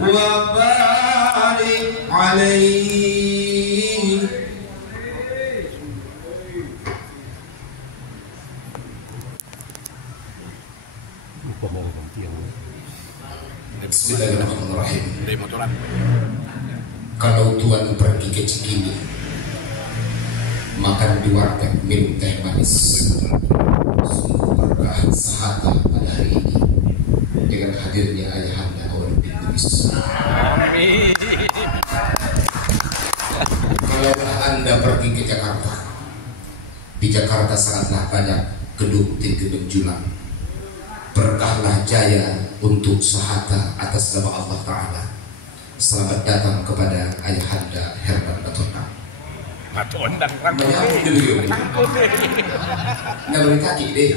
وبارك عليه. Bismillahirrahmanirrahim. Kalau Tuhan pergi ke Cikini, makan di warteg, minum teh manis, sungguh berkah sahata pada hari ini dengan hadirnya ayahanda awal pintu bisnis. Kalau Anda pergi ke Jakarta, di Jakarta sangatlah banyak gedung julang. Berkahlah jaya untuk sahata atas nama Allah Ta'ala. Selamat datang kepada ayahanda Herman Batona. Menyambung dulu yuk. Nggak beri kaki deh.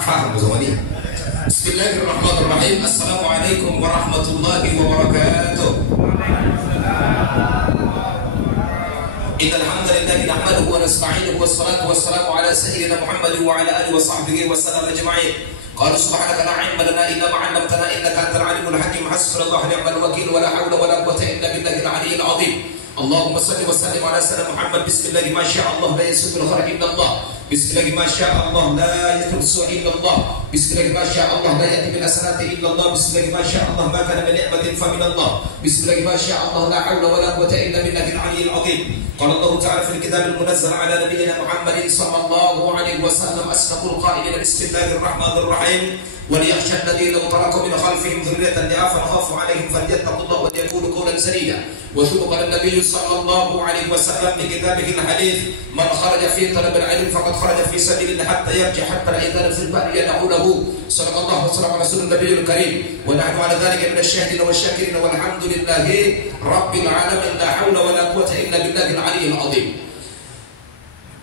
Faham semua nih. Bismillahirrahmanirrahim. Assalamualaikum warahmatullahi wabarakatuh. Innal hamdalillah nahmaduhu wa nasta'inuhu wassalatu wassalamu ala sayyidina Muhammad wa ala alihi wa sahbihi wa sallam ajma'in. Qala subhanaka la 'ilma lana illa ma 'allamtana innaka antal 'alimul hakim. Hasbunallahu wa ni'mal wakeel wa la hawla wa la quwwata illa billahil 'aliyyil 'azim. Allahumma salli wa sallim ala sayyidina Muhammad. Bismillah ma syaa Allah la yasbiqul khalq illa Allah. Bismillah ma syaa Allah la yahsu illa Allah. Bismillah ma syaa Allah la ya'ti bil hasanati illa Allah. Bismillah ma syaa Allah ma kana min ni'matin fa min Allah. Bismillah ma syaa Allah la hawla wa la quwwata illa billahil 'aliyyil 'azim. Qala Allah ta'ala fil kitab al-munazzal ala nabiyyina Muhammadin sallallahu alaihi wasallam asnaqul qa'ilina bismillahir rahmanir rahim. وليخشى الذين لو تركوا من خلفهم ذرية ضعافا خافوا عليهم فليتقوا الله وليقولوا قولا سديدا. وثم قال النبي صلى الله عليه وسلم في كتابه الحديث من خرج في طلب العلم فقد خرج في سبيل الله حتى يرجع حتى الإذان في البحر يدعو له. صدق الله وسلم على رسول النبي الكريم ونحن على ذلك من الشاهدين والشاكرين والحمد لله رب العالمين لا حول ولا قوة إلا بالله العلي العظيم.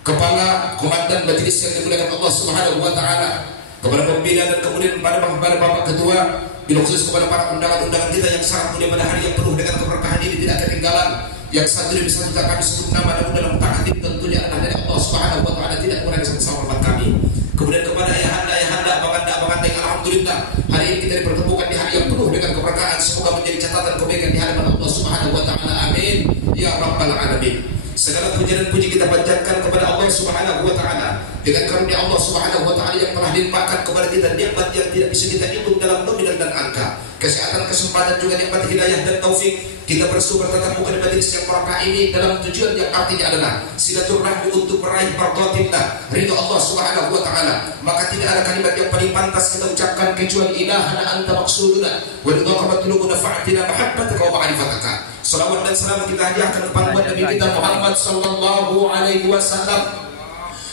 Kepala Komandan Majelis yang dimuliakan Allah Subhanahu wa taala, kepada pembina dan kemudian pada Bapak Ketua, bila khusus kepada para undangan-undangan kita yang sangat mulia pada hari yang penuh dengan keberkahan ini tidak ketinggalan. Yang satu demi satu kami sebut nama namun dalam taat ini tentunya adalah dari Allah Subhanahu wa taala, tidak mengurangi sama-sama hormat kami. Kemudian kepada ayahanda, abang-abang yang alhamdulillah hari ini kita dipertemukan di hari yang penuh dengan keberkahan. Semoga menjadi catatan kebaikan di hadapan Allah Subhanahu wa taala. Amin ya rabbal alamin. Segala puja dan puji kita panjatkan kepada Allah Subhanahu wa taala dengan karunia Allah Subhanahu wa taala yang telah dilimpahkan kepada kita nikmat yang tidak bisa kita hitung dalam nominal dan angka. Kesehatan, kesempatan juga nikmat hidayah dan taufik. Kita bersyukur tetap muka di majelis yang barakah ini dalam tujuan yang artinya adalah silaturahmi untuk meraih mardatillah, ridha Allah Subhanahu wa taala. Maka tidak ada kalimat yang paling pantas kita ucapkan kecuali ilahana anta maqsuduna wa ridhaka matlubuna fa'atina mahabbataka wa ma'rifataka. Salawat dan salam kita hadiahkan kepada Nabi kita Muhammad sallallahu alaihi wasallam.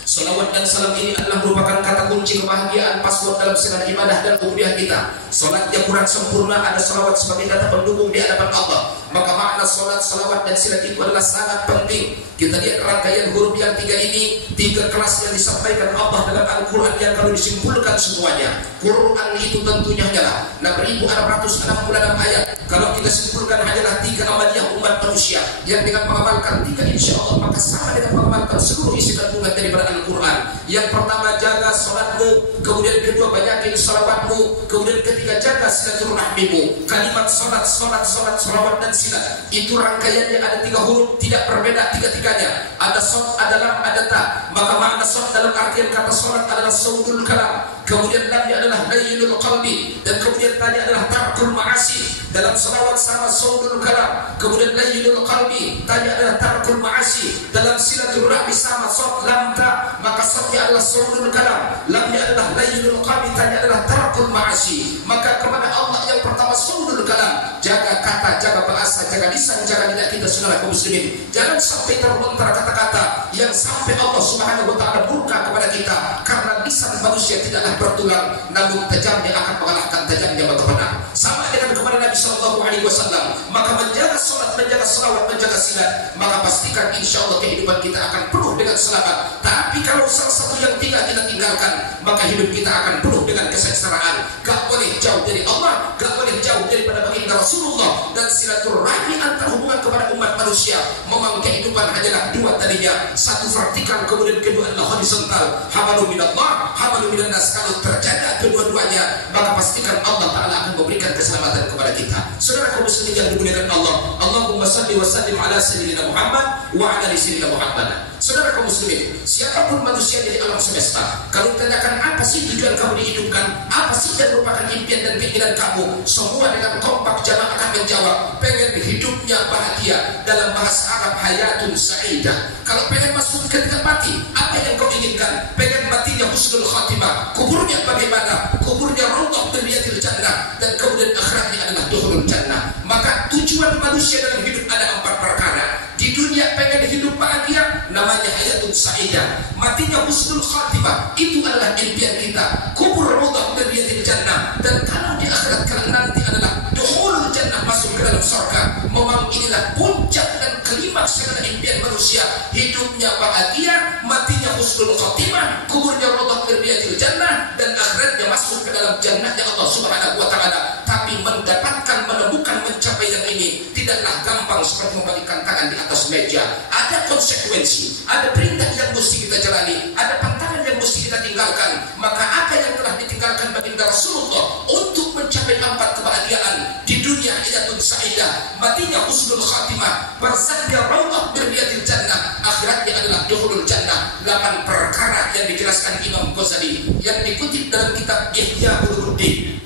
Salawat dan salam ini adalah merupakan kata kunci kebahagiaan, password dalam segala ibadah dan ubudiah kita. Salat yang kurang sempurna, ada salawat sebagai kata pendukung di hadapan Allah. Maka makna salat, salawat dan silat itu adalah sangat penting. Kita lihat rangkaian huruf yang tiga ini, tiga kelas yang disampaikan Allah dalam Al-Quran yang kalau disimpulkan semuanya, Quran itu tentunya hanyalah 6.666 ayat. Kalau kita simpulkan hanyalah tiga amaliyah umat manusia yang dengan mengamalkan tiga insya Allah maka sama dengan mengamalkan seluruh isi kandungan daripada Al-Quran. Yang pertama jaga salatmu, kemudian kedua banyakin salawatmu, kemudian ketiga jaga silaturahmimu. Kalimat salat, salawat dan silat itu rangkaiannya ada tiga huruf, tidak berbeda tiga-tiganya. Ada sod, ada lam, ada ta. Maka makna sod dalam artian kata salat adalah saudul kalam, kemudian lamnya adalah layyinul qalbi, dan kemudian tanya adalah tarkul ma'asi. Dalam salawat sama saudul kalam, kemudian layyinul qalbi, tanya adalah tarkul ma'asi. Dalam silaturahmi sama sod lam ta, maka sodnya adalah saudul kalam, lamnya adalah layyinul qalbi, tanya adalah tarkul ma'asi. Maka kepada Allah yang pertama saudul kalam, jaga kata, jaga bahasa, jaga lisan, jaga lidah kita saudara kaum muslimin. Jangan sampai terlontar kata-kata yang sampai Allah Subhanahu wa taala murka kepada kita, karena lisan manusia tidaklah bertulang, namun tajamnya akan mengalahkan tajamnya batu pedang. Sama dengan kepada Nabi sallallahu alaihi wasallam. Maka menjaga salat, menjaga salawat, menjaga silat, maka pastikan insya Allah kehidupan kita akan penuh dengan selamat. Tapi kalau salah satu yang tiga kita tinggalkan, maka hidup kita akan penuh dengan kesengsaraan. Gak boleh jauh dari Allah, gak boleh jauh daripada baginda Rasulullah, dan silaturahmi antar hubungan kepada umat manusia. Memang kehidupan hanyalah dua tadinya, satu vertikal, kemudian kedua adalah horizontal. Habalu minallah, habalu minannas. Kalau terjaga kedua-duanya, maka pastikan Allah Ta'ala akan akan memberikan keselamatan kepada kita. Saudara kaum muslimin yang dimuliakan Allah, Allahumma salli wa sallim ala sayyidina Muhammad wa ala ali sayyidina Muhammad. Saudara kaum muslimin, siapapun manusia di alam semesta, kalau ditanyakan apa sih tujuan kamu dihidupkan, apa sih yang merupakan impian dan keinginan kamu, semua dengan kompak jamaah akan menjawab, pengen hidupnya bahagia. Dalam bahasa Arab hayatun sa'idah. Kalau pengen masuk ketika mati, apa yang kau inginkan? Pengen matinya husnul khatimah, kuburnya bagaimana? Kuburnya raudhah min riyadil jannah, dan kemudian akhiratnya adalah dukhulul jannah. Maka tujuan manusia dalam hidup ada 4 perkara. Di dunia pengen hidup bahagia, namanya hayatun sa'idah. Matinya husnul khatimah, itu adalah impian kita. Kubur raudhah min riyadil jannah, dan kalau di akhirat kelak nanti adalah dukhulul jannah, masuk ke dalam surga. Memang inilah puncak dan klimaks segala impian manusia. Hidupnya bahagia, matinya husnul khatimah, kuburnya raudhah min riyadil jannah, dan akhiratnya masuk ke dalam jannahnya Allah Subhanahu wa taala. Tapi mendapatkan, menemukan, mencapai yang ini tidaklah gampang seperti membalikkan tangan di atas meja. Ada konsekuensi, ada perintah yang mesti kita jalani, ada pantangan yang mesti kita tinggalkan. Maka apa yang telah ditinggalkan baginda Rasulullah untuk mencapai 4 kebahagiaan di dunia, hayatun sa'idah, matinya husnul khatimah, barzahnya raudhah min riyadil jannah, akhiratnya adalah dukhulul jannah. 8 perkara yang dijelaskan Imam Ghazali yang dikutip dalam kitab Ihya Ulumuddin,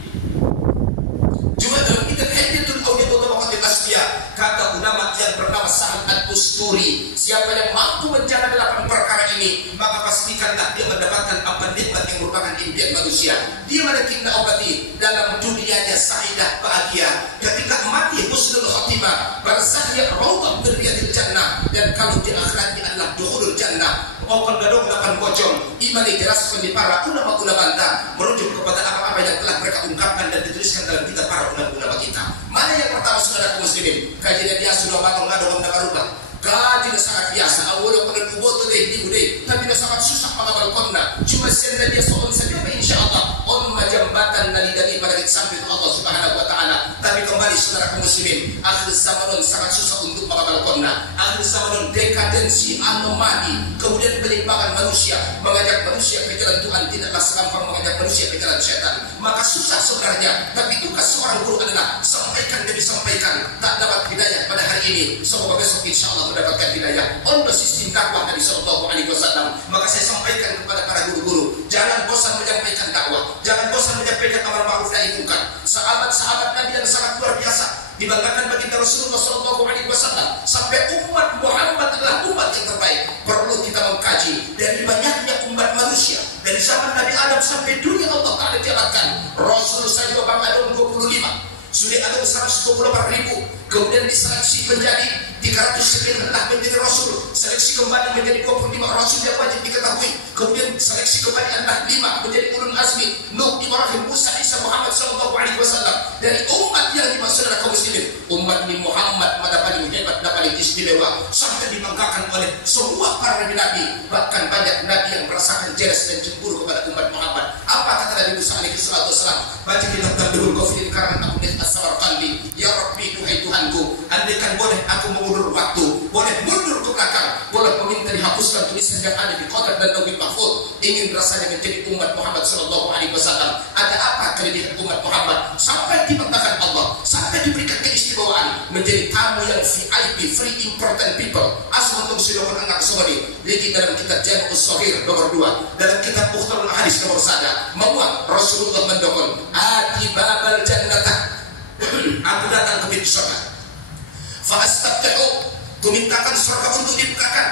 juga dalam kitab Hilyatul Awliya wa Tabaqatul Asfiya. Kata ulama yang bernama Sa'ad Al-Busturi, siapa yang mampu menjaga 8 perkara ini, maka pastikanlah dia mendapatkan apa nikmat yang merupakan impian manusia. Dia kita obati dalam dunianya sa'idah, bahagia. Ketika mati husnul khatimah, barzahnya raudhah min riyadil jannah, dan kalau di akhiratnya adalah dukhulul jannah. Mohon gadong 8 pocong iman dijelaskan di para ulama-ulama anda, merujuk kepada apa-apa yang telah mereka ungkapkan dan dituliskan dalam kitab para ulama-ulama kita. Mana yang pertama, saudara kaum muslimin? Kajian dia sudah bakal ngadong mendabarubah. Kajian sangat biasa. Awalnya pada kubur tu deh, tapi sangat susah mengamal konna. Cuma senda dia soal saja, insyaallah on majambatan dari pada sampai Allah Subhanahu wa taala. Tapi kembali saudara kaum muslimin, akhir zaman sangat susah untuk mengamal konna. Akhir zaman dekadensi, anomali, kemudian penyimpangan manusia, mengajak manusia ke jalan Tuhan tidaklah segampang mengajak manusia ke jalan setan. Maka susah sebenarnya, tapi tugas seorang guru adalah sampaikan demi sampaikan. Tak dapat hidayah pada hari ini, semoga besok insyaallah mendapatkan hidayah on the sistem dakwah Nabi sallallahu alaihi wasallam. Maka saya sampaikan kepada para guru-guru, jangan bosan menyampaikan dakwah, jangan bosan menyampaikan amar ma'ruf nahi munkar. Sahabat-sahabat Nabi yang sangat luar biasa dibanggakan baginda Rasulullah sallallahu alaihi wasallam, sampai umat Muhammad adalah umat yang terbaik. Perlu kita mengkaji dari banyaknya umat manusia dari zaman Nabi Adam sampai dunia Allah Ta'ala jalankan. Rasul saja Bang Adam 25, sudah ada 124.000, kemudian diseleksi menjadi 309 menjadi Rasul, seleksi kembali menjadi 25 Rasul yang wajib diketahui, kemudian seleksi kembali adalah 5 menjadi ulul azmi, Nuh, Ibrahim, Musa, Isa, Muhammad sallallahu alaihi wasallam. Dari umat yang dimaksud saudara kaum muslimin, umat Nabi Muhammad pada paling hebat dan paling istimewa, sampai dibanggakan oleh semua para nabi, bahkan banyak nabi yang merasakan jelas dan cemburu kepada umat Muhammad. Apa kata Nabi Musa alaihi wasallam? Baca kitab Tabdul Ghafir karangan Abu Nis'as Samarqandi, ya Rabbi, duhai Tuhanku, andaikan boleh aku mengundur waktu, boleh mundur ke belakang, boleh meminta dihapuskan tulisan yang ada di Qadar dan Lauhul Mahfuz, ingin rasanya menjadi umat Muhammad sallallahu alaihi wasallam. Ada apa kelebihan umat Muhammad sampai dibanggakan Allah, sampai diberikan keistimewaan menjadi tamu yang VIP, free important people. Asmantum silakan anak semua ini dalam kitab Jami'us Shaghir nomor 2, dalam kitab Mukhtarul Hadis nomor 1, memuat Rasulullah mendokon ati babal jannata, aku datang ke pintu surga, fa astaftahu, ku mintakan surga untuk dibukakan.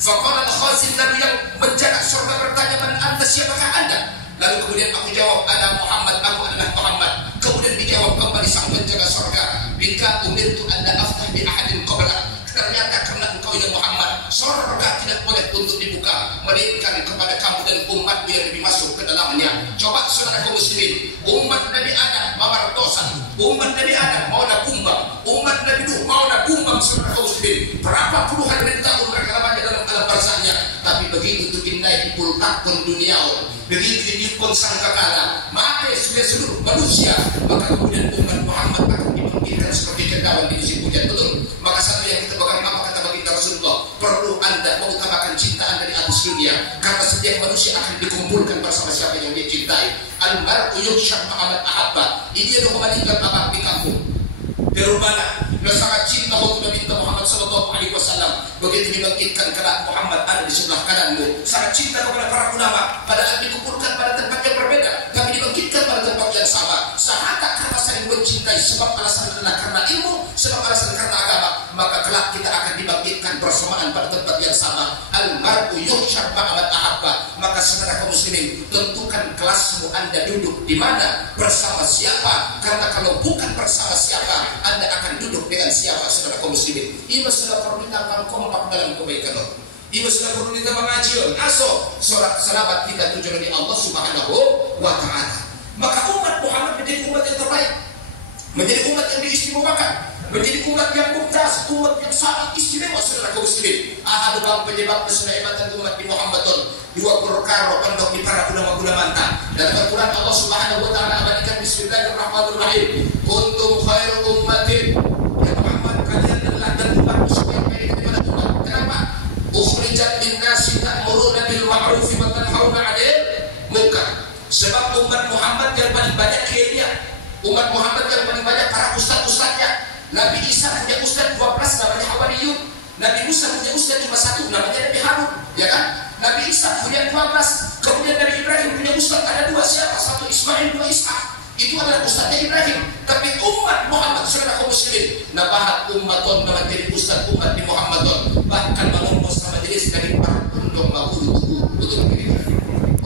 Faqala al-khazin, nabi yang menjaga surga bertanya, man anta, siapakah anda? Lalu kemudian aku jawab, ana Muhammad, aku adalah Muhammad. Kemudian dijawab kembali sang penjaga surga, bika umirtu anda aftah bi ahadin qabla. Ternyata karena engkau ya Muhammad, surga tidak boleh untuk dibuka melainkan kepada kamu dan umatmu yang lebih masuk ke dalamnya. Coba saudara kaum muslimin, umat Nabi Adam mamar dosa, umat Nabi Adam mau nak kumbang, umat Nabi Nuh mau nak kumbang. Saudara kaum muslimin, berapa puluhan ribu tahun mereka lamanya dalam alam barzahnya, tapi begitu naik pultakun dunia, begitu dipun sangkakala, maka sudah seluruh manusia, maka kemudian umat Muhammad akan dibangkitkan seperti kendawan di musim hujan. Betul. Maka satu yang kita pegang, apa kata baginda Rasulullah, perlu anda mengutamakan cinta anda di atas hasilnya, karena setiap manusia akan dikumpulkan bersama siapa yang dia cintai. Al-mar'u yuhsyar ma'aman ahabba. Ini adalah kembalikan abang di kampung di rumah. Dia sangat cinta untuk Nabi Muhammad sallallahu alaihi wasallam. Begitu dibangkitkan kelak Muhammad ada di sebelah kananmu. Sangat cinta kepada para ulama, padahal dikumpulkan pada tempat yang berbeda, tapi dibangkitkan pada tempat yang sama. Sahabat karena saling mencintai, sebab alasan adalah karena ilmu, sebab alasan karena agama, maka kelak kita akan dibangkitkan bersamaan pada tempat yang sama. Al-mar'u yuhsyar ma'aman ahabba. Maka saudara kaum muslimin, tentukan kelasmu Anda duduk di mana, bersama siapa, karena kalau bukan bersama siapa, Anda akan duduk dengan siapa, saudara kaum muslimin. Ini sudah perlu ditambah kompak dalam kebaikan. Ini sudah perlu ditambah ngajian. Aso sahabat kita tujuan dari Allah Subhanahu wa Ta'ala. Maka umat Muhammad menjadi umat yang terbaik, menjadi umat yang diistimewakan, menjadi umat yang mumtaz, umat yang sangat istimewa, saudara kaum muslimin. Ahadu bang penyebab keselamatan umat di Muhammadun, dua perkara pondok di para ulama-ulama mantap. Dalam Al-Quran Allah Subhanahu wa Ta'ala abadikan Bismillahirrahmanirrahim. Kuntum khairu ummatin. Ya Muhammad, kalian adalah dan umat yang baik daripada umat. Kenapa? Ukhrijat linnasi ta'muruna bil ma'ruf wa tanhauna 'anil munkar. Sebab umat Muhammad yang paling banyak kiainya, umat Muhammad yang paling banyak para ustaz-ustaznya. Nabi Isa punya ustaz 12 namanya Hawariyun. Nabi Musa punya ustaz cuma satu namanya Nabi Harun, ya kan? Nabi Isa punya 12. Kemudian Nabi Ibrahim punya ustaz ada 2, siapa? Satu Ismail, 2 Ishak. Itu adalah ustaznya Ibrahim. Tapi umat Muhammad saudara kaum muslimin, nabahat ummatun menjadi ustaz umat di Muhammadun. Bahkan mengumpul sama jenis dari para pundong maulu betul begini.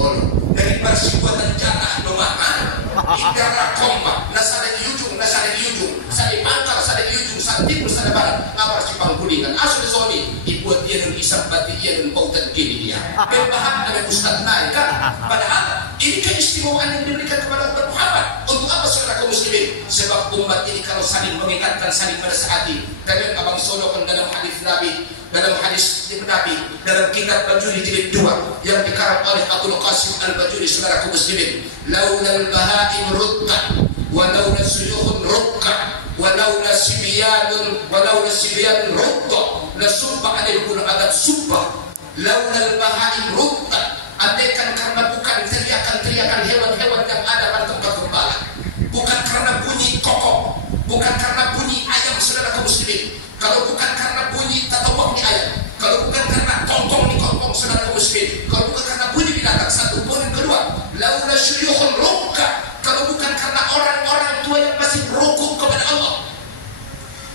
Oh, dari persibuatan jatah domakan indara kompak nasada di ujung sada mangkal sada di ujung sada timur sada barat ngabar cipang kuningan asli suami dibuat dia dan isap bati dia dan pautan gini dia berbahan dengan ustaz naik kan. Padahal ini keistimewaan yang diberikan kepada umat Muhammad. Untuk apa saudara kaum muslimin? Sebab umat ini kalau saling mengikatkan, saling bersehati. Kadang abang sodokkan dalam hadis Nabi, dalam hadis Nabi, dalam kitab Bajuri jilid 2 yang dikarang oleh Abdul Qasim Al-Bajuri, saudara kaum muslimin. Laulal bahaim rukka wa laula suyuhun rukka wa laula sibyanun rukka la subba alaihul adab subba. Laulal bahaim rukka, andaikan karena bukan teriakan-teriakan hewan-hewan yang ada pada tempat gembala, bukan karena bunyi kokok, bukan karena bunyi ayam, saudara kaum muslimin. Kalau bukan karena bunyi tatawak di ayam, kalau bukan karena tongkong di kokong, saudara kaum muslimin, kalau bukan karena bunyi binatang, satu. Poin kedua, laula syuyukhun rukka, kalau bukan karena orang-orang tua yang masih rukuk kepada Allah,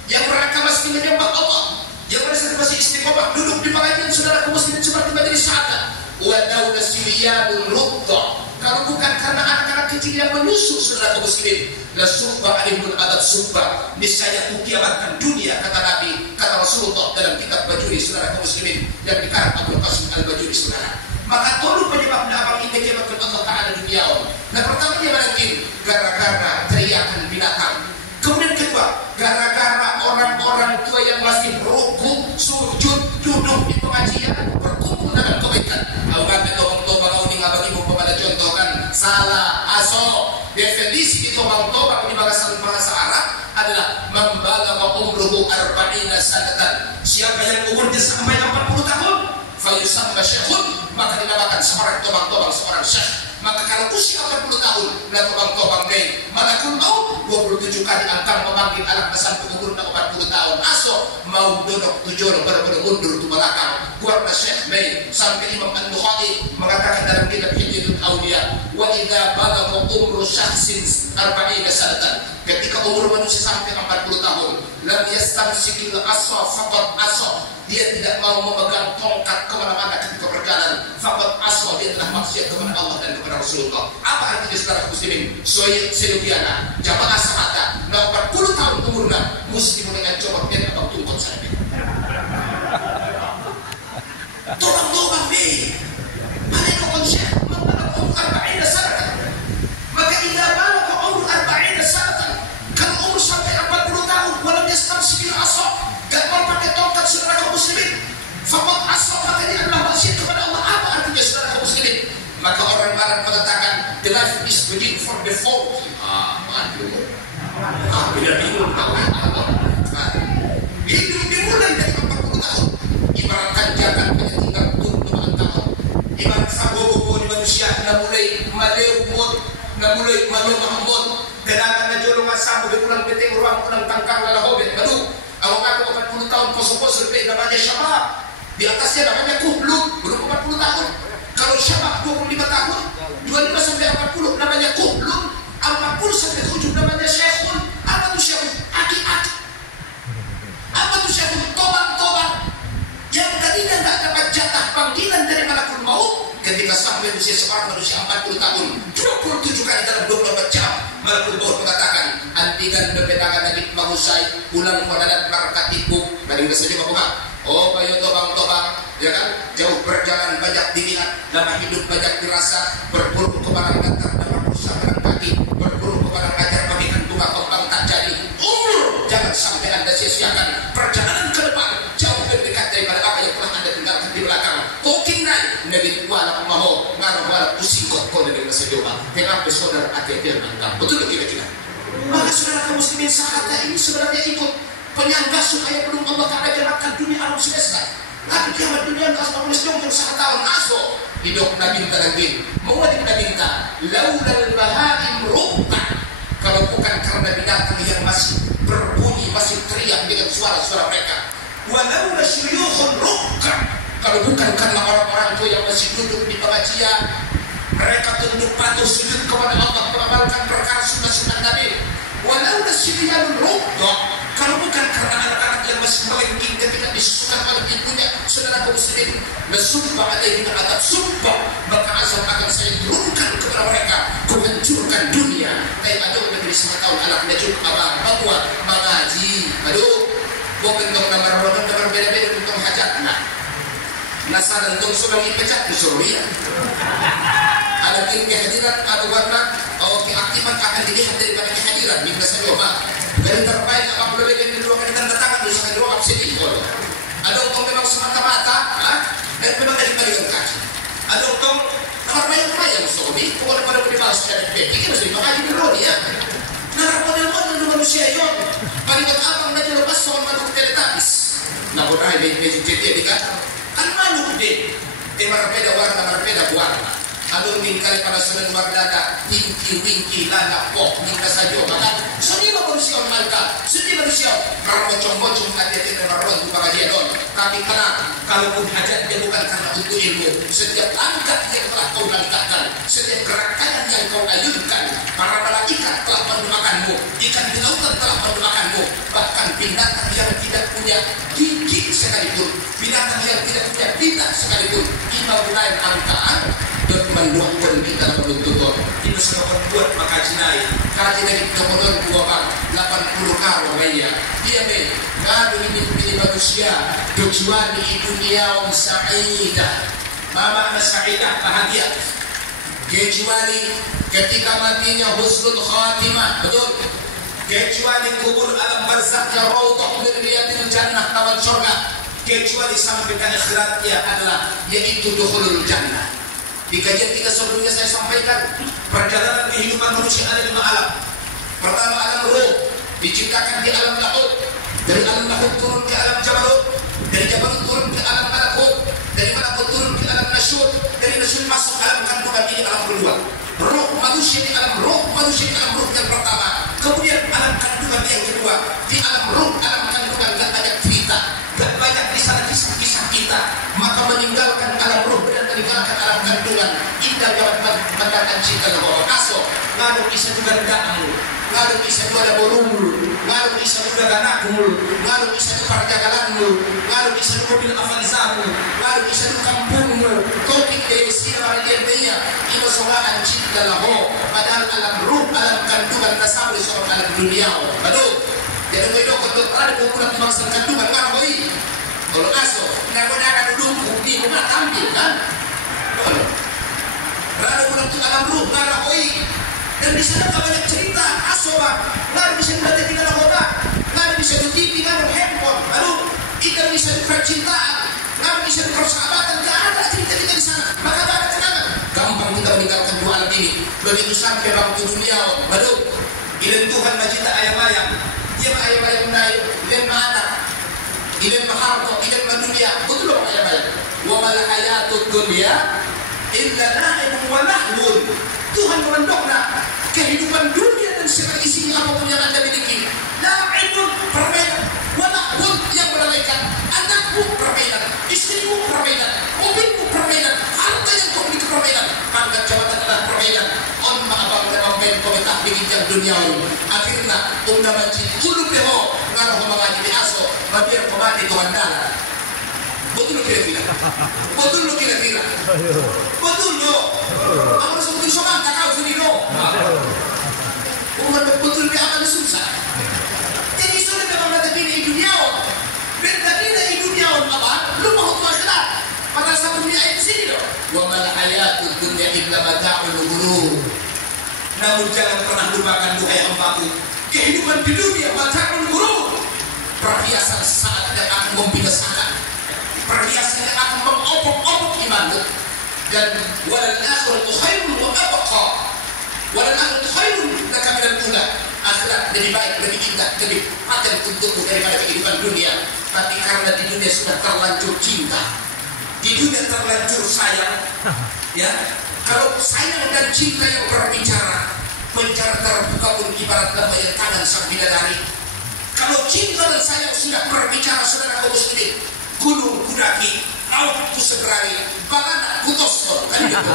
yang mereka masih menyembah Allah, yang mereka masih istiqomah duduk di pengajian, saudara kaum muslimin, seperti majelis syahadat. Wa laula sibyanun rukka, kalau bukan karena anak-anak kecil yang menyusu, saudara kaum muslimin, la subba alaihul adab subba, niscaya kukiamatkan dunia, kata Nabi, kata Rasulullah dalam kitab Bajuri, saudara kaum muslimin, yang dikarang Abdul Qasim Al-Bajuri, saudara. Maka tolong penyebabnya abang ini kiamatkan Allah Ta'ala dunia. Nah, pertama dia menangin gara-gara teriakan binatang. Kemudian kedua, gara-gara orang-orang tua yang masih rukuk, sujud, duduk di pengajian, berkumpul dalam kebaikan. Awak orang tua kalau ini ngabang ibu kepada contohkan salah aso. Definisi itu orang tua di bahasa Arab adalah membalagha umruhu 40 sanatan. Siapa yang umurnya sampai 40 tahun, fayusamma syekhun, maka dinamakan seorang tobang-tobang, seorang syekh. Maka kalau usia 40 tahun dan tobang-tobang deh, malakul maut 27 kali angkang memanggil anak sampai umur 40 tahun. Aso mau duduk tujuh benar-benar mundur tu belakang. Buatlah Syekh Mei sampai Imam An-Nukhai mengatakan dalam kitab Hilyatul Awliya, wa idza balagha umru syakhsin 40 sanatan, ketika umur manusia sampai 40 tahun, lam yastamsikil asa faqad asa, dia tidak mau memegang tongkat kemana-mana ketika berjalan, faqad asa, dia telah maksiat kepada Allah dan kepada Rasulullah. Apa artinya saudara muslimin? Seyogiana jamaah sahada 40 tahun umurnya mesti mulai coba biar abang tuntut saya. Tolong nih, mana kau syekh membalagha umur 40 sanatan. Maka idza balagha umur 40 sanatan, kalau umur sampai 40 tahun, walam yastamsikil asa, gak mau pakai tongkat, saudara kaum muslimin, faqad asa, maka dia adalah maksiat kepada Allah. Apa artinya saudara kaum muslimin? Maka orang barat mengatakan the life is begin for the fall. Bila bingung hidup dimulai dari 40 tahun. Ibaratkan jangan hanya tinggal 24 tahun. na mulai mahmud dalagan na jolo nga sabo ulang beteng ruang ulang tangkang lala hobet baru awak aku 40 tahun poso-poso namanya syabab, di atasnya namanya kuhlud belum 40 tahun. Kalau syabab 25 tahun 25 sampai 40 namanya kuhlud, 40 sampai 70 namanya syekhun. Apa tuh syekhun? Aki-aki. Apa tuh syekhun? Tobat-tobat yang tadinya tidak dapat jatah panggilan dari malakul maut. Ketika sampai usia seorang manusia 40 tahun 27 kali dalam 24 jam malakul maut mengatakan antikan bepedangan tadi mangusai ulang madalat barakatiku dari saja Bapak. Oh bayo tobang-tobang ya kan, jauh berjalan banyak dilihat, lama hidup banyak dirasa, berburu kepada antar dapat rusak kaki, berburu kepada ajar bagikan bunga kembang tak jadi. Jangan sampai Anda sia-siakan perjalanan ke depan jauh lebih dekat daripada apa yang telah Anda tinggalkan di belakang. Talking night negeri wala pemaho ngaruh wala pusing kok dari masa Jawa. Kenapa saudara hati-hati Anda? Betul kira-kira. Maka saudara kaum muslimin sahabat ini sebenarnya ikut penyangga supaya belum Allah Ta'ala jalankan dunia alam semesta. Tapi kiamat dunia ke asal manusia untuk 1 tahun aso hidup Nabi Talagin. Mau wajib Nabi minta laulal bahaim rukta, kalau bukan karena binatang yang masih berbunyi, masih teriak dengan suara-suara mereka. Walau syuyukhun rukka, kalau bukan karena orang-orang tua yang masih duduk di pengajian, mereka tunduk patuh sujud kepada Allah mengamalkan perkara sunnah-sunnah Nabi. Walau syuyukhun rukka, kalau bukan karena anak-anak yang masih melengking ketika disusukan oleh ibunya, saudara kaum muslimin, nasubba alaihim adab subbah, maka azab akan saya turunkan kepada mereka, kuhancurkan dunia. Kayak ada negeri 5 tahun anak najib abang bahwa mengaji, aduh, bukan tentang nomor beda-beda tentang hajat, nasaran tentang sudah dipecat di Suria. Ada kehadiran atau warna, keaktifan akan dilihat daripada kehadiran di masa Jawa. Dari terbaik apabila lebih dari 2 kali tanda tangan bisa kali roh absen itu. Ada untuk memang semata-mata, dan memang dari balikan kaki. Ada untuk nomor bayang-bayang sobi, kalau pada dibalas dari bebek, ini mesti dipakai di roh dia. Nah, model-model di manusia itu, balikan abang dan lepas soal makhluk teletabis. Nah, udah ini jadi kan, kan makhluk deh. Berbeda warna, berbeda warna. Adun mingkali pada sunan bardada tingki-wingki lana pok mingka sajo maka seni manusia malka seni manusia kalau bocong-bocong hati-hati dengan roh itu para dia don. Tapi karena kalaupun hajat dia bukan karena untuk ilmu, setiap langkah yang telah kau langkahkan, setiap gerakan yang kau ayunkan, para malaikat telah mendoakanmu, ikan di lautan telah mendoakanmu, bahkan binatang yang tidak punya gigi sekalipun, binatang yang tidak punya bintang sekalipun, imam lain angkaan dan mendoakan kita menuntut kita sudah berbuat maka jinai kaji dari kemudian 80 karo raya dia ngadu ini manusia kecuali dunia sa'idah. Mama sa'idah bahagia kecuali ketika matinya husnul khatimah, betul, kecuali kubur alam barzakh raudhah min riyadil jannah tawan surga, kecuali sampai ke akhiratnya adalah yaitu dukhulul jannah. Di kajian kita sebelumnya saya sampaikan perjalanan kehidupan manusia ada 5 alam. Pertama alam ruh, diciptakan di alam lahut, dari alam lahut turun ke alam jabarut, dari jabarut turun ke alam malakut, dari malakut turun ke alam nasyut, dari nasyut masuk alam kandungan ini alam kedua. Ruh manusia di alam ruh, manusia di alam ruh yang pertama. Kemudian alam kandungan yang kedua, di alam ruh, alam kandungan gak banyak cerita, gak banyak di sana kisah-kisah kita, maka meninggalkan alam ruh dan meninggalkan alam kandungan indah jawab mendatang cinta bahwa kaso ngaruh bisa juga redakmu, ngaruh bisa juga ada borumul, ngaruh bisa juga ganakmul, ngaruh bisa juga perjagalanmu, ngaruh bisa juga mobil avanzamu, ngaruh bisa juga kampungmu, topik desi orang dia itu soalan cinta laho, padahal alam ruh, alam kandungan nasab di soal alam dunia, betul. Jadi kalau untuk ada kumpulan bangsa kandungan ngaruh ini, kalau kaso nak duduk di rumah tampil kan. Rada pulang ke alam ruh, nara oi, dan di sana tak banyak cerita, asoba, nara bisa dibaca di dalam otak, nara bisa di TV, nara handphone, aduh, ikan bisa di percintaan, nara bisa di persahabatan, tak ada cerita kita di sana, maka tak ada kenangan. Gampang kita meninggalkan 2 alam ini, begitu sampai waktu dunia, aduh, ilan Tuhan majita ayam-ayam, dia ayam-ayam naik, ilan anak, ilan harta, ilan dunia, betul ayam-ayam. Wa mal hayatud dunya illa la'ibun wa lahwun. Tuhan memendokna kehidupan dunia dan segala isinya apapun yang Anda miliki. La'ibun, permainan, walahun yang melalaikan, anakmu permainan, istrimu permainan, mobilmu permainan, harta yang kau miliki permainan, pangkat jabatan adalah permainan. On ma'abang dan main komentar bikin dunia akhirnya unda manci ulu peho ngaruh mengaji biaso mabir pemati kewandala. Betul kira-kira? Betul lo kira-kira? Betul lo? Aku rasa betul sama tak kau sendiri lo. Umat betul ke akan susah. Jadi sudah memang ada di dunia. Benda di dunia apa? Lu mau tuh akhirat. Pada saat dunia itu sini lo. Wa mal hayatud dunya illa mata'ul ghurur. Namun jangan pernah lupakan duhai hambaku, kehidupan di dunia mata'ul ghurur. Perhiasan saat yang akan membinasakan, perhiasan yang akan mengopok-opok imanmu. Dan walal akhiratu khairun wa abqa. Walal akhiratu khairun laka minal ula. Akhirat lebih baik, lebih indah, lebih paten untukmu daripada kehidupan dunia. Tapi karena di dunia sudah terlanjur cinta, di dunia terlanjur sayang, ya. Kalau sayang dan cinta yang berbicara, penjara terbuka pun ibarat lembayan tangan sang bidadari. Kalau cinta dan sayang sudah berbicara, saudara kaum muslimin, gunung kudaki, laut kuseberani, balana kutoskor, kan gitu.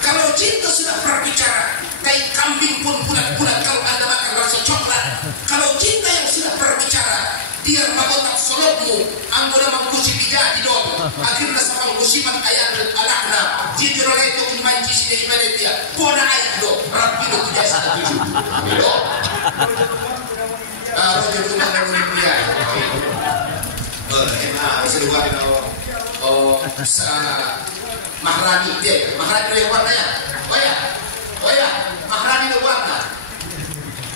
Kalau cinta sudah berbicara, kayak kambing pun bulat-bulat kalau Anda makan rasa coklat. Kalau cinta yang sudah berbicara, dia magotak solokmu, anggota mangkusi bijadi dong. Akhirnya sama musiman ayat alakna, jidro itu kimanci sini ibadah dia. Kona ayat dong, rapi do tujuh satu tujuh. Do. Rojo tu mana dia? Bisa dibuat mahrani dia, mahrani yang warnanya. Oh ya, mahrani yang warna.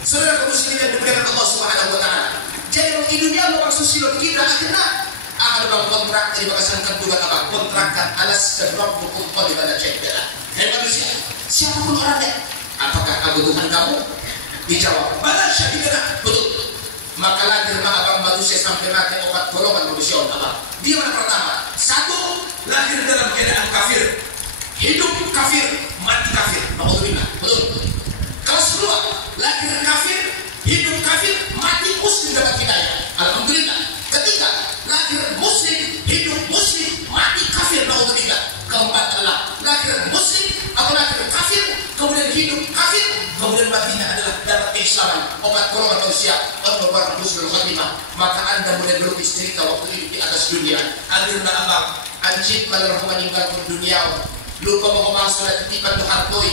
Saudara kaum muslimin yang dimuliakan Allah Subhanahu wa taala. Jadi di dunia lo sosial kita akhirnya ada bang kontrak dari bakasan kedua apa kontrakkan alas dan rabbukum qad bala jadala. Hai manusia, siapapun orangnya, apakah kebutuhan kamu? Dijawab, bala syahidana, betul. Maka lahir abang manusia sampai mati obat golongan manusia apa? Dia mana pertama? Satu, lahir dalam keadaan kafir, hidup kafir, mati kafir. Alhamdulillah, betul. Kelas kedua, lahir kafir, hidup kafir, mati muslim dapat hidayah. Alhamdulillah. Ketiga, lahir muslim, hidup muslim, mati kafir. Alhamdulillah. Keempat adalah lahir muslim atau lahir kafir, kemudian hidup kafir, kemudian matinya adalah dapat keislaman. Obat golongan manusia, Allah barang husnul khatimah. Maka Anda mulai berlukis cerita waktu hidup di atas dunia. Akhirnya abang, anjing malah meninggalkan dunia. Lupa mau masalah titipan do hartoi,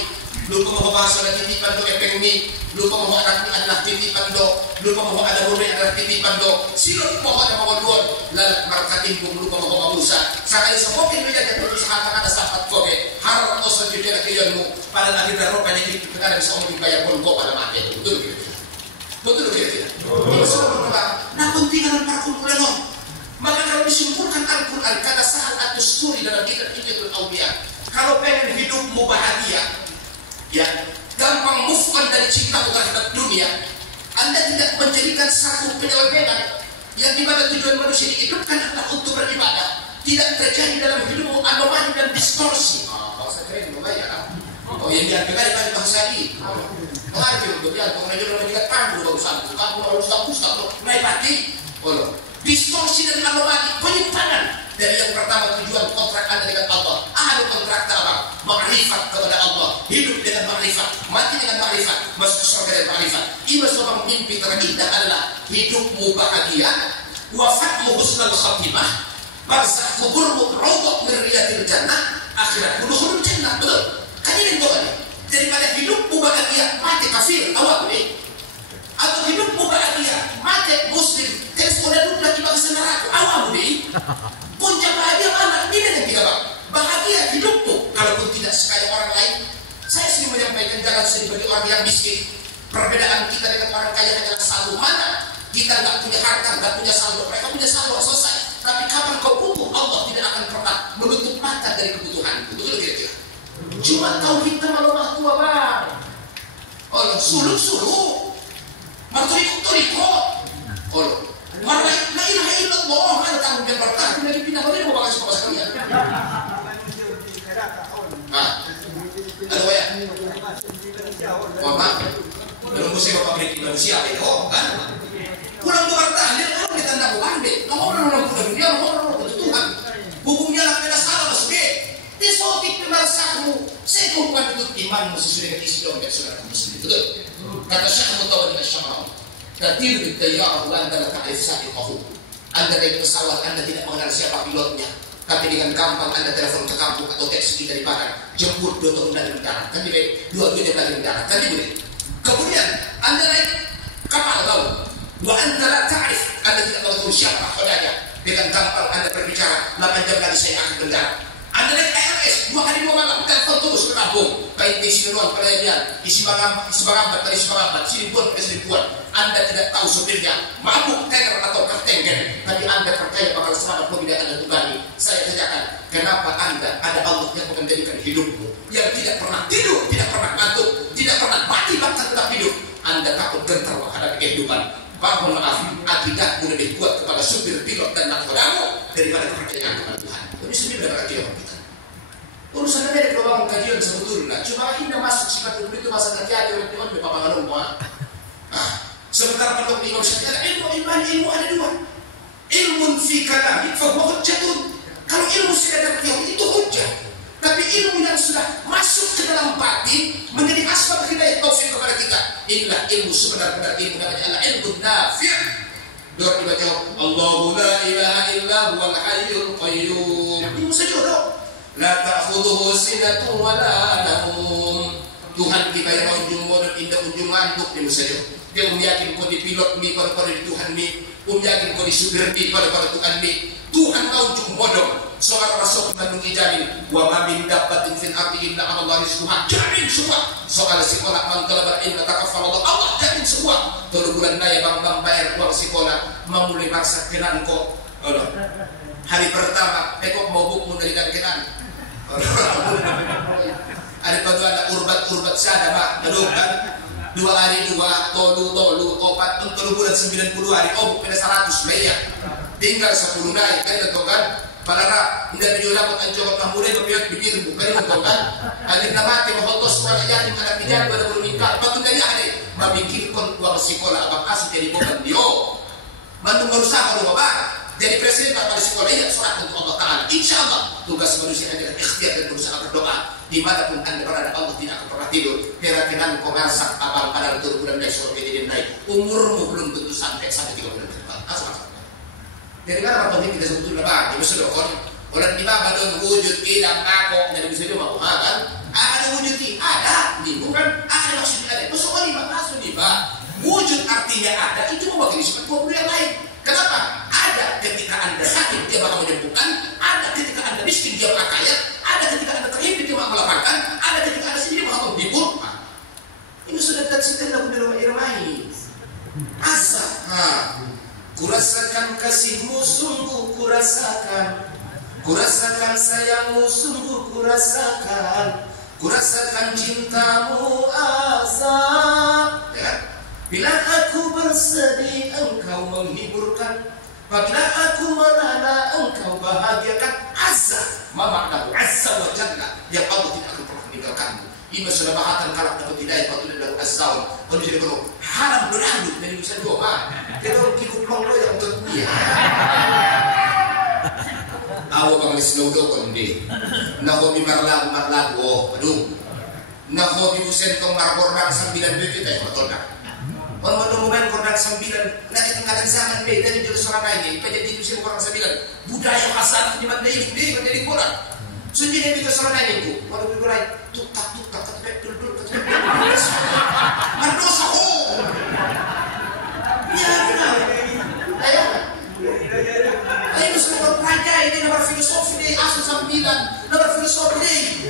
lupa mau masalah titipan do epengmi, lupa mau anaknya adalah titipan do, lupa mau ada rumah adalah titipan do, silap mau ada mau duon, lalat markatin pun lupa mau Musa. Sakali sepokin menjadi berusaha ada sahabat kobe, harap kau sendiri nak kejadianmu. Pada akhirnya roh pada hidup kita ada bisa dibayar pun kau pada mati. Betul kira-kira. Betul kira-kira. Nah pentingan para kumpulan. Maka kalau disimpulkan Al-Quran kata Sa'ad At-Tusturi dalam kitab Hidyatul Awliya, kalau pengen hidupmu bahagia, ya gampang move on dari cinta terhadap dunia, Anda tidak menjadikan satu penyelenggaraan yang dimana tujuan manusia dihidupkan adalah untuk beribadah, tidak terjadi dalam hidupmu anomali dan distorsi. Bahasa keren membayar. Oh yang biar kita dikasih bahasa ini. Lagi untuk dia pengajar orang juga tangguh barusan, kamu harus tahu naik pagi. Oh distorsi dan anomali, penyimpangan dari yang pertama tujuan kontrak Anda dengan Allah. Ahlu kontrak apa? Makrifat kepada Allah, hidup dengan makrifat, mati dengan makrifat, masuk surga dengan makrifat. Ibu seorang mimpi terindah adalah hidupmu bahagia, wafatmu husnul khatimah, barzakh kuburmu rawdah min riyadil jannah, akhiratmu dukhulul jannah. Betul? Kan ini doa nih. Daripada hidupmu bahagia, mati kafir, awal nih. Atau hidupmu bahagia, mati muslim, terus sudah duduk lagi bangsa neraka, awal nih. Puncak bahagia mana? Ini yang kita bang. Bahagia hidupmu, kalaupun tidak sekaya orang lain. Saya sering menyampaikan jangan sedih bagi orang yang miskin. Perbedaan kita dengan orang kaya hanyalah saldo. Mana? Kita nggak punya harta, nggak punya saldo. Mereka punya saldo, selesai. Tapi kapan kau butuh, Allah tidak akan pernah menutup mata dari kebutuhan. Betul kira-kira. Cuma tauhid nama Allah tua bang. Allah suluk-suluk. Martoriko-toriko. Allah. Marah, la ilaha illallah, mana tanggung jawab bertanggung lagi pindah balik mau bakal semua sekalian. Ada ya? Bapak, belum bisa pabrik manusia itu kan? Kurang bertahan dia orang kita tidak pandai. Orang dunia, orang Tuhan. Hukumnya lah kena salah masuk. Disotik pemarsamu. Saya kumpulan itu iman mesti sudah isi dong dari saudara muslim. Betul. Kata Syekh Mutawalli Asy-Syamrawi. Katir bitayyar wa anda la ta'rif sa'iqahu. Anda naik pesawat, Anda tidak mengenal siapa pilotnya. Tapi dengan gampang Anda telepon ke kampung atau taksi dari Padang, jemput dua tahun dari mendarat. Kan dia dua-duanya dari mendarat. Kan dia boleh. Kemudian Anda naik kapal laut. Wa anta la ta'rif. Anda tidak tahu siapa nakodanya. Dengan gampang Anda berbicara, 8 jam lagi saya akan mendarat. Anda naik ALS 2 hari 2 malam, telepon terus ke kampung. Kain isi ruang pelayanan, isi bagambat, sini buat ke sini buat. Anda tidak tahu supirnya, mabuk, tener atau kapten, tapi Anda percaya bakal selamat mobil yang Anda tunggangi. Saya tanyakan, kenapa Anda ada Allah yang menjadikan hidupmu yang tidak pernah tidur, tidak pernah ngantuk, tidak pernah mati bahkan tetap hidup. Anda takut gentar menghadapi kehidupan. Mohon maaf, akidahmu lebih kuat kepada supir, pilot dan nakodamu daripada kepercayaan kepada Tuhan. Tapi sendiri berapa dia kita? Urusan ada kebangun kajian sebetulnya. Cuma ini masuk sifat itu masa terjadi oleh Tuhan di papangan umum. Sementara pada Imam Syafi'i ilmu ada 2. Ilmu fi kalam fa huwa hujjatun. Kalau ilmu sekadar teori itu hujjah. Tapi ilmu yang sudah masuk ke dalam batin menjadi asbab hidayah taufik kepada kita. Inilah ilmu sebenar-benar ilmu namanya ilmu nafi'. Doa dibaca Allahu la ilaha illa huwal hayyul qayyum. Ilmu saja doa. La ta'khudhuhu sinatun wa la nawm. Tuhan kita yang ujung modal indah ujung ngantuk ilmu saja. Dia yakin kau di pilot ni pada di Tuhan ni, yakin kau di supir ni pada Tuhan ni. Tuhan kau ujung modal. Seorang rasul mengandung jamin wa ma min dabbatin fil ardi illa 'ala Allah rizquha. Jamin semua. Soal sekolah man talaba ilma takaffal Allah jamin semua. 3 bulan daya bang bayar uang sekolah memulai maksa kenan kok. Hari pertama kok mau buku dari kenan. Ada pada ada urbat sada Pak. Aduh kan 2 hari 2 tolu 4 bulan 90 hari pada 100 Mei. Tinggal 10 naik kan betul kan? Palara tidak video dapat anjungan mahmudai berpihak bibir bukan betul kan? Alif nama mati mahotos pada yatim anak bijak pada belum nikah. Patut dari ada memikirkan uang sekolah abang kasih jadi beban dia. Bandung berusaha kalau bapak jadi presiden pada sekolah ini surat untuk Allah Taala. Insya Allah tugas manusia adalah ikhtiar dan berusaha berdoa. Dimanapun anda berada Allah tidak akan pernah tidur. Kira-kira kau masak abang pada 2 bulan naik surat jadi naik. Umurmu belum tentu sampai 3 bulan ke depan. Jadi kan apa yang kita sebutkan apa? Itu sudah orang di bawah dong wujud tidak takok dari bisa dia mau kan? Ada wujud ada, ini bukan ada maksudnya ada. Masuk ini maksud di bawah wujud artinya ada itu mewakili sifat 20 yang lain. Kenapa? Ada ketika anda sakit dia bakal menyembuhkan, ada ketika anda miskin dia bakal kaya, ada ketika anda terhimpit dia bakal melapangkan, ada ketika anda sendiri bakal menghibur. Ini sudah tercipta dalam irmai. Asa. Kurasakan kasihmu sungguh kurasakan, kurasakan sayangmu sungguh kurasakan cintamu asa. Ya. Bila aku bersedih engkau menghiburkan, bila aku melana engkau bahagiakan. Asa, makna asa wa jalla yang Allah tidak akan pernah meninggalkanmu. Ini sudah bahatan kalau dapat hidayah waktu dari azzaun. Kalau jadi kalau haram beradu dari bisa doa. Kalau kita plong yang untuk dia. Awo bang slodo konde. Nahobi marlagu. Aduh. Nahobi usen tong markornak 9 bibit ay matona. Orang main kornak 9 na kita ngadan zaman be dari jero Surabaya ini jadi usen kornak 9. Budaya hasan di mana ini menjadi kurang. Sendiri kita Surabaya itu. Walau berai tutak dul Mardosa ya benar. Ayo semua raja ini nomor filosofi deh asal 9 nomor filosofi deh.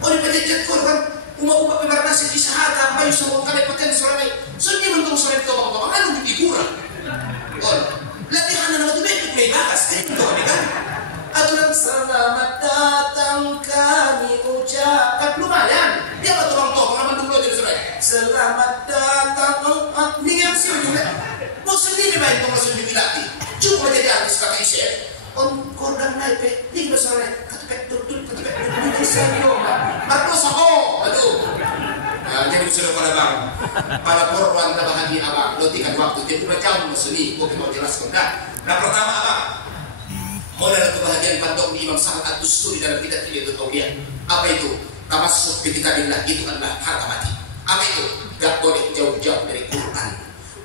Oleh penjajah korban umat pemarnasi di sahada bayu semua kali paten Surabaya. Sendiri mentung Surabaya itu bang anu di kurang. Latihan nama tu baik baik bagas itu kan. Aturan selamat datang kami ucapkan lumayan. Dia betul orang tua pengalaman dulu aja sudah. Selamat datang ini yang sih juga. Mau sendiri main tong langsung dibilati. Cuma jadi artis pakai isep. Kordang naik pe, ini besarnya. Katupek duduk. Ini saya yo. Marco Sako, aduh. Jadi sudah pada bang, pada korban bahagia abang, lo tikan waktu jadi macam seni, gue mau jelaskan. Nah pertama abang, modal kebahagiaan pandok di Imam Sa'ad Ad-Dusturi dalam kitab itu Tauhid. Apa itu? Tamassuk bi kitabillah, itu adalah harga mati. Apa itu? Gak boleh jauh-jauh dari Quran.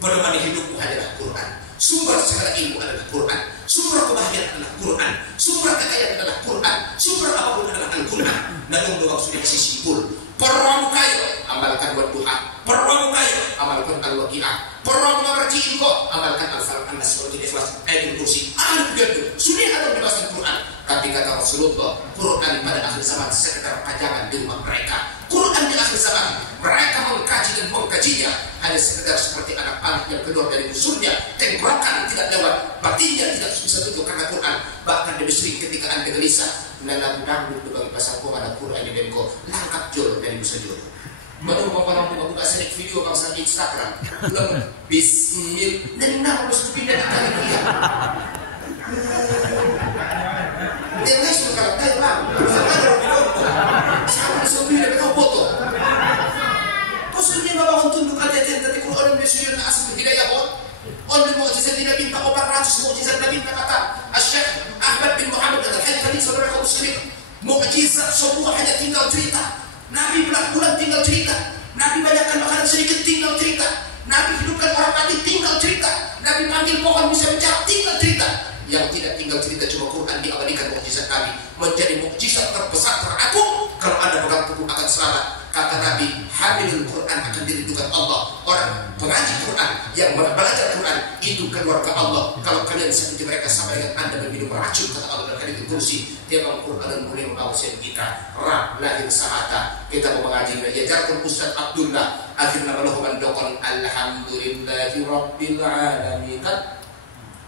Pedoman hidupmu adalah Quran. Sumber segala ilmu adalah Quran. Sumber kebahagiaan adalah Quran. Sumber kekayaan adalah Quran. Sumber apapun adalah Al-Quran. Lalu doang sudah kasih simpul. Perwamu kayo, amalkan buat duha. Perwamu kayo, amalkan al-waqi'ah. Perwamu marji'in kok, amalkan al-falaq an-nas wal ikhlas. Ayatul kursi. Sudah ada bebaskan Quran. Tapi kata Rasulullah, Quran pada akhir zaman sekedar pajangan di rumah mereka. Quran di akhir zaman mereka mengkaji dan mengkajinya hanya sekedar seperti anak panah yang keluar dari musuhnya, tenggorokan tidak lewat, batinnya tidak bisa tutup karena Quran. Bahkan dia sering ketika anda gelisah dalam dangdut dengan pasal kau ada Quran yang kau langkap jol dari musuh jol. Baru bapak buka sedikit video bangsa di Instagram, bilang Bismillah, nenang harus pindah di kali dia. Dia nggak suka kalau dia bang, sama ada video, sama sebelum dia foto. Maksudnya bapak untuk ayat yang tadi Quran dia sudah asal hidayah pun. Orang mukjizat tidak minta 400 mukjizat Nabi kata Syekh Ahmad bin Muhammad Al-Haythami saudara kaum muslimin, mukjizat semua hanya tinggal cerita. Nabi bulan tinggal cerita. Nabi banyakkan makanan sedikit tinggal cerita. Nabi hidupkan orang mati tinggal cerita. Nabi panggil pohon bisa bicara tinggal cerita. Yang tidak tinggal cerita cuma Quran diabadikan mukjizat Nabi menjadi mukjizat terbesar teragung. Kalau anda pegang teguh akan selamat. Kata Nabi, hamilul Quran akan dirindukan Allah. Orang pengaji Quran yang belajar Quran itu keluarga Allah. Kalau kalian seperti mereka sama dengan anda berminum racun, kata Allah dalam hadits kursi, dia Quran dan boleh membawa kita Rab lahir sahata. Kita mau mengaji dia jargon Ustaz Abdullah akhirnya Allah mendokon alhamdulillahi rabbil alamin.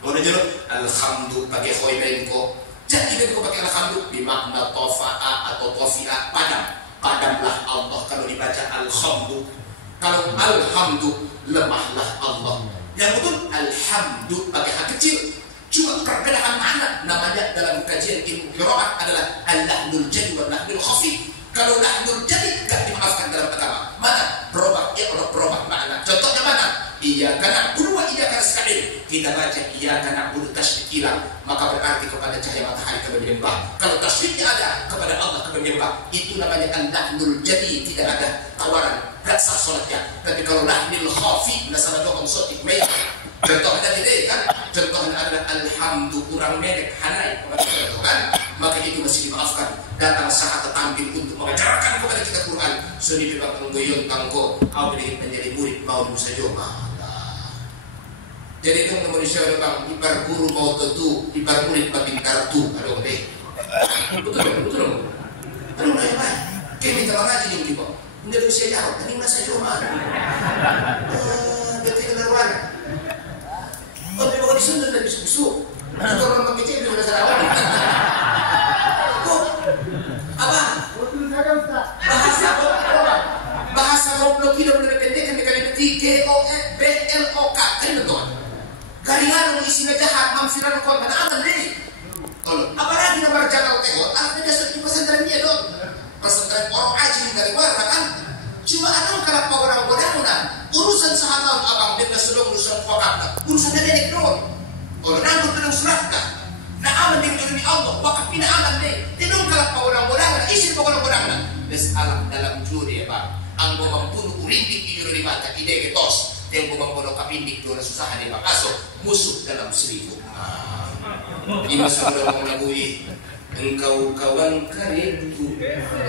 Udah jelas alhamdulillah pakai khoi bengko. Jadi bengko pakai alhamdulillah bermakna tofa'a atau tofi'a padam. Padamlah Allah kalau dibaca alhamdulillah. Kalau alhamdulillah lemahlah Allah. Yang betul alhamdulillah pakai hak kecil. Cuma perbedaan makna namanya dalam kajian ilmu qiraat adalah al-lahnul jadi wa lahnul khafi. Kalau lahnul jadi enggak dimaafkan dalam agama. Mana? Berubah makna. Contohnya mana? Iyyaka na'budu wa iyyaka nasta'in. Kita baca iyyaka na'budu tasydid hilang, maka berarti kepada cahaya matahari kami menyembah. Kalau tasydidnya ada kepada Allah kami menyembah, itu namanya al-lahnul jadi, tidak ada tawaran, enggak sah salatnya. Tapi kalau lahnul khafi nasaba doang sotik mai. Contohnya gede kan? Contohnya adalah alhamdulillah kurang medek hanai kan? Maka itu masih dimaafkan. Datang saat tampil untuk mengajarkan kepada kita Quran. Suni bebak menggoyon tangko, au menjadi murid mau bisa coba. Jadi itu manusia bang, ibar guru mau tentu, ibar murid pintar tu, aduh deh. Betul. Aduh nanya baik. Kita minta mengaji nih gitu. Menjadi usia jauh, tadi masa cuma. Betul keluar. Oh, dia bakal disundul dan bisu-bisu. Itu orang pakai cek sudah sarawan. Kok? Apa? Bahasa apa? Bahasa goblok tidak boleh dipendekkan dengan GOFBLOK. Kan betul. Garingan isinya jahat, mamfiran kau mana aman deh. Apalagi nomor jangan tegot, artinya dasar di pesantren dia dong. Pesantren orang aji dari luar kan. Cuma ada kalau orang bodoh urusan sahabat abang dia sedang urusan wakaf, urusan dia dong. Orang nanggut dengan suratnya. Nah aman dengan demi Allah, wakaf ini aman deh. Dia dong kalau orang bodoh, isi orang bodoh. Des alam dalam juri ya bang. Anggo membunuh urindik di juri mata ide ketos. Yang membunuh kapindik dua susah di makaso musuh dalam 1000. Ini sudah mengelabui engkau kawan karibku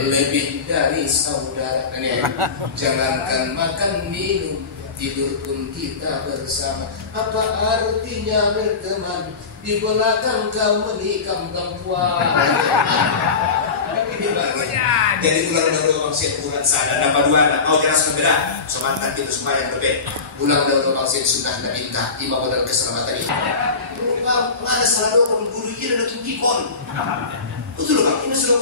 lebih dari saudara. Jangankan makan minum tidur pun kita bersama. Apa artinya berteman di belakang kau menikam perempuan? Jadi ulang daun maksiat bukan sadar nama dua mau jelaskan beda semangat itu semua yang berbeda. Ulang daun maksiat sunnah dan minta imam modal keselamatan ini. Mana salah dong guru ini udah tinggi kon. Betul bang, ini sudah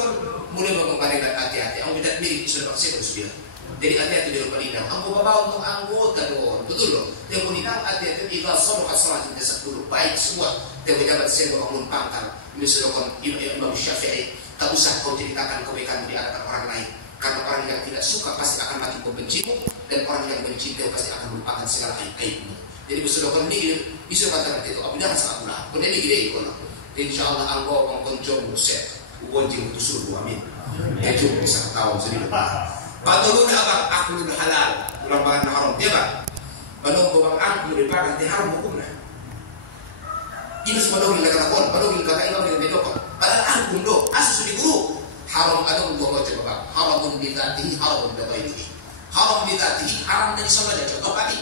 mulai mengembalikan hati-hati. Aku tidak milik sudah maksiat harus bilang. Jadi hati-hati di rumah ini. Aku bawa untuk anggota dong, betul loh. Yang menitang hati-hati ikhlas sholat salat jasa dulu baik semua. Yang mendapat saya bangun pangkal. Ini sudah kon Imam Syafi'i. Tak usah kau ceritakan kebaikan di hadapan orang lain. Karena orang yang tidak suka pasti akan makin membencimu, dan orang yang mencintai pasti akan melupakan segala aib-aibmu. Jadi bersedekah ini bisa katakan itu apa jangan sangat mudah. Pun ini gede kono. Insyaallah anggo mengkonjom set. Wajib itu suruh amin. Ya cuma bisa ketawa sedikit. Patulun abang aklun halal, ulang bahan haram dia bang. Balong bang aku daripada di haram hukumnya. Ini semua dong kata kon, balong kata ini dengan bedokon. Padahal aku do, asus di guru. Haram ada untuk baca bang. Haramun bidatihi, haramun bidatihi. Haram bidatihi, haram dari sana aja contoh tadi.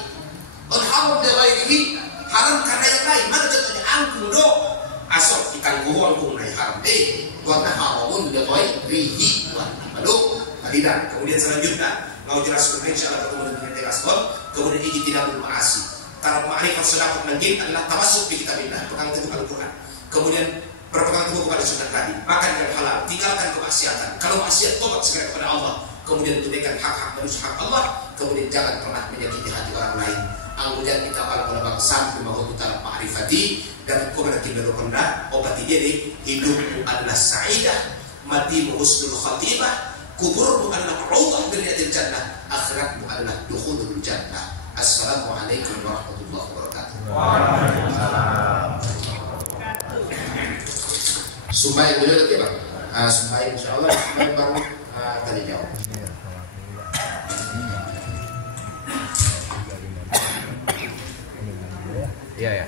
Dan haram bidatihi, haram karena yang lain. Mana contohnya aku do, asal ikan guru aku naik haram. Karena haramun bidatihi, balong. Tidak. Kemudian selanjutnya mau jelaskan insyaallah kemudian dengan jelaskan. Kemudian ijtinabul ma'asi. Karena ma'rifat sedekah menjin adalah tamasuk bi kitabillah, pegang teguh Al-Qur'an. Kemudian berpegang teguh kepada sunnah Nabi, makan yang halal, tinggalkan kemaksiatan. Kalau maksiat tobat segera kepada Allah. Kemudian tunaikan hak-hak manusia, hak Allah. Kemudian jangan pernah menyakiti hati orang lain. Kemudian kita pada bangsa bahwa kita ma'rifati dan kemudian kita berkendak obati jadi hidupmu adalah sa'idah, matimu husnul khatimah. Kuburmu adalah rawdah dari jannah, akhiratmu adalah dukhulul jannah. Assalamualaikum warahmatullahi wabarakatuh. Waalaikumsalam. Sumpah boleh lagi bang? Sumpah insyaallah sumpah baru tadi jawab. Iya ya.